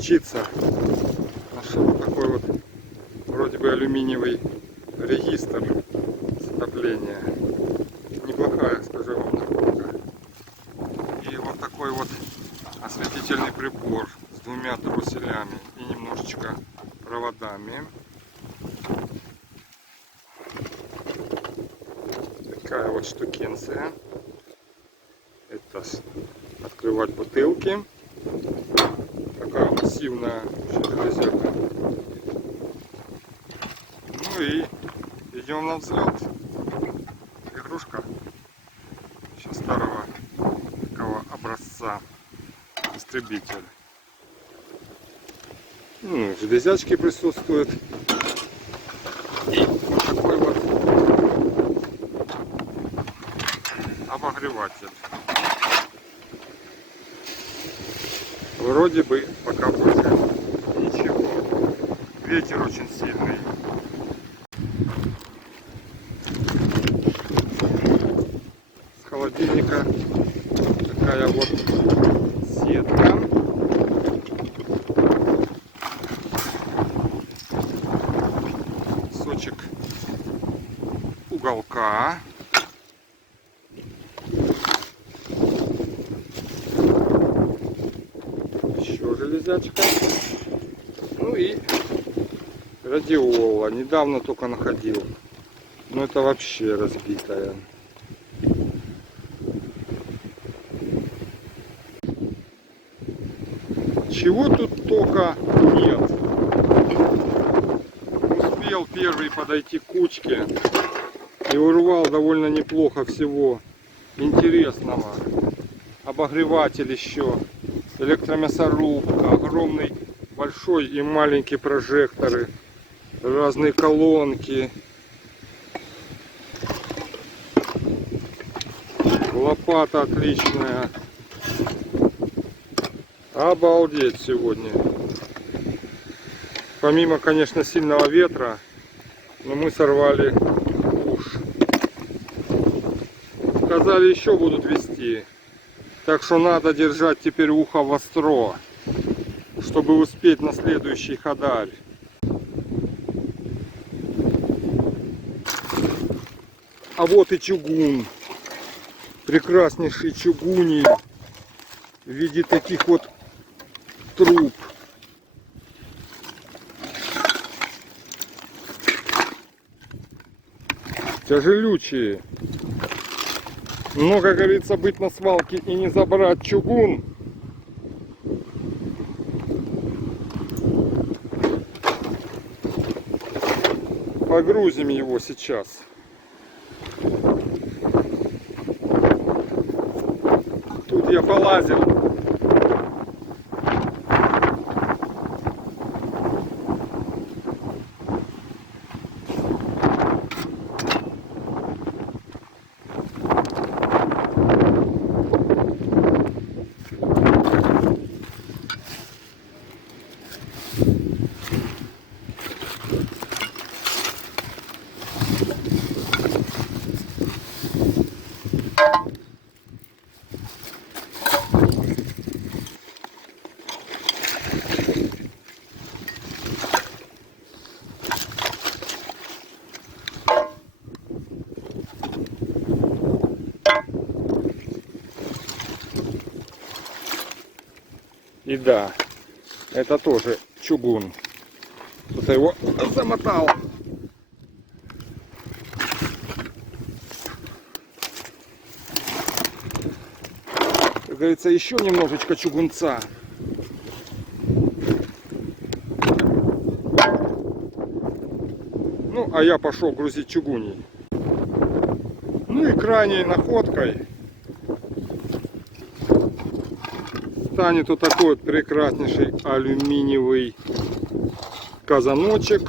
подключиться. Нашел такой вот вроде бы алюминиевый регистр отопления. Неплохая, скажу вам, находка. И вот такой вот осветительный прибор с двумя дросселями и немножечко проводами. Такая вот штукенция. Это открывать бутылки. Такая массивная железяка. Ну и идем на взлет. Игрушка еще старого такого образца. Истребитель. Ну, железячки присутствуют. И вот такой вот обогреватель. Вроде бы пока больше ничего. Ветер очень сильный. С холодильника такая вот сетка. Кусочек уголка. Еще железячка. Ну и радиола. Недавно только находил. Но это вообще разбитая. Чего тут только нет. Успел первый подойти к кучке и урвал довольно неплохо всего интересного. Обогреватель еще, электромясорубка, огромный большой и маленький прожекторы, разные колонки, лопата отличная. Обалдеть сегодня. Помимо, конечно, сильного ветра, но мы сорвали уж. Сказали, еще будут вести. Так что надо держать теперь ухо востро, чтобы успеть на следующий хадарь. А вот и чугун. Прекраснейший чугуний в виде таких вот труб. Тяжелючие. Но, как говорится, быть на свалке и не забрать чугун. Погрузим его сейчас. Тут я полазил. И да, это тоже чугун. Кто-то его замотал. Как говорится, еще немножечко чугунца. Ну, а я пошел грузить чугуний. Ну и крайней находкой станет вот такой вот прекраснейший алюминиевый казаночек.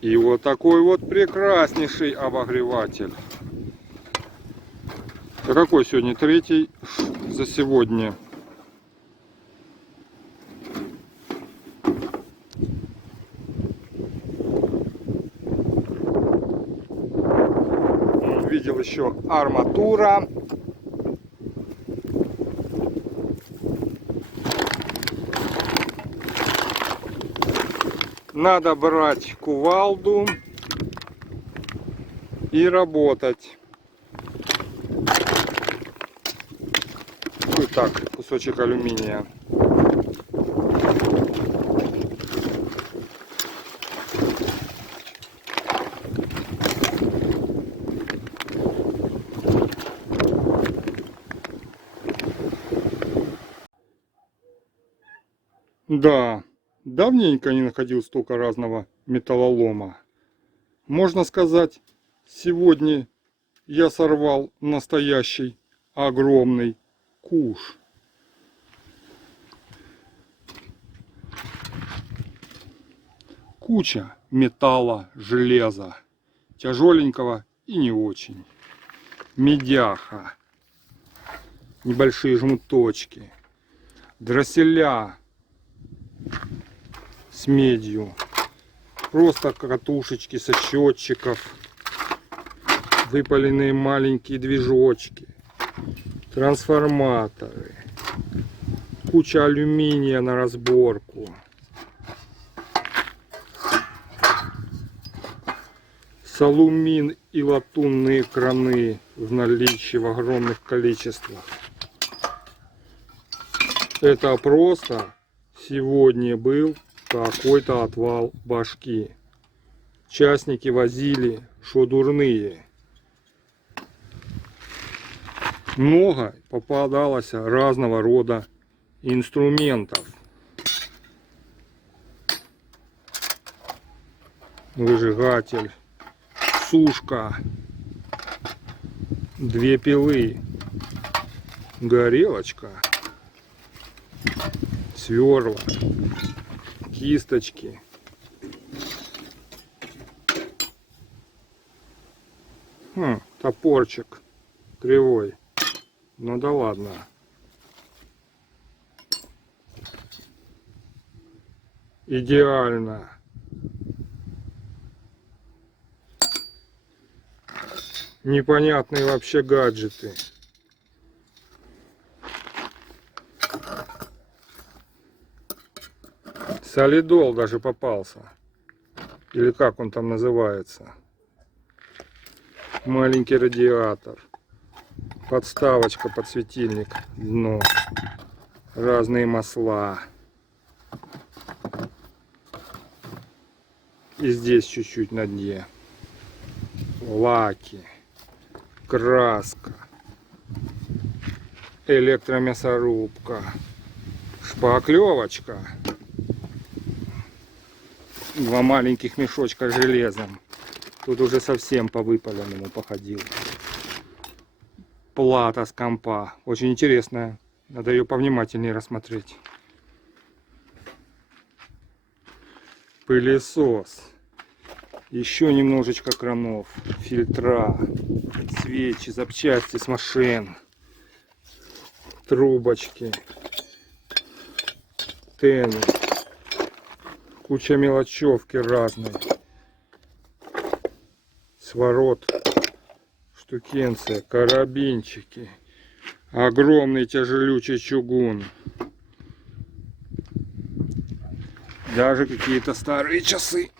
И вот такой вот прекраснейший обогреватель. А какой сегодня? Третий за сегодня. Видел еще арматура. Надо брать кувалду и работать. Так, кусочек алюминия. Да, давненько не находил столько разного металлолома. Можно сказать, сегодня я сорвал настоящий огромный куш. Куча металла, железа, тяжеленького и не очень. Медяха, небольшие жмуточки, дросселя с медью, просто катушечки со счетчиков, выпаленные маленькие движочки, трансформаторы, куча алюминия на разборку, салумин и латунные краны в наличии в огромных количествах. Это просто сегодня был какой-то отвал башки. Частники возили, что дурные. Много попадалось разного рода инструментов. Выжигатель, сушка, 2 пилы, горелочка, сверла, кисточки. Топорчик кривой. Ну да ладно. Идеально. Непонятные вообще гаджеты. Солидол даже попался. Или как он там называется. Маленький радиатор. Подставочка под светильник. Дно. Разные масла. И здесь чуть-чуть на дне. Лаки. Краска. Электромясорубка. Шпаклевочка. 2 маленьких мешочка с железом. Тут уже совсем по выпаленному походил. Плата с компа. Очень интересная. Надо ее повнимательнее рассмотреть. Пылесос. Еще немножечко кранов. Фильтра. Свечи, запчасти с машин. Трубочки. Тены. Куча мелочевки разной. Сворот. Штукенция. Карабинчики. Огромный тяжелючий чугун. Даже какие-то старые часы.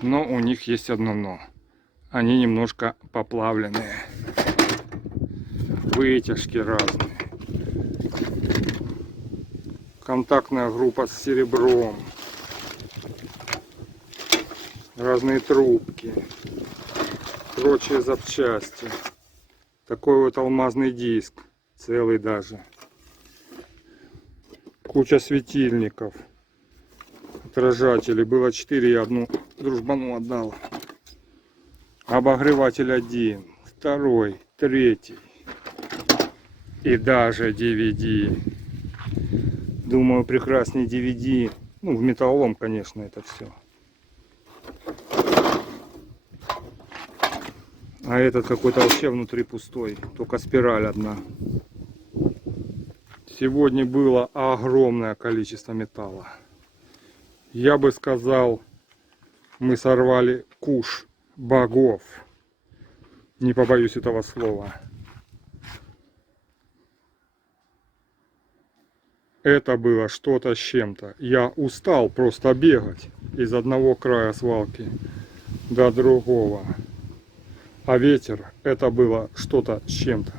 Но у них есть одно но. Они немножко поплавленные. Вытяжки разные. Контактная группа с серебром. Разные трубки. Прочие запчасти. Такой вот алмазный диск. Целый даже. Куча светильников. Отражателей. Было 4, я одну дружбану отдал. Обогреватель 1, 2, 3. И даже DVD. Думаю, прекрасный DVD. Ну, в металлолом, конечно, это все. А этот какой-то вообще внутри пустой. Только спираль одна. Сегодня было огромное количество металла. Я бы сказал, мы сорвали куш богов. Не побоюсь этого слова. Это было что-то с чем-то. Я устал просто бегать из одного края свалки до другого. А ветер, это было что-то с чем-то.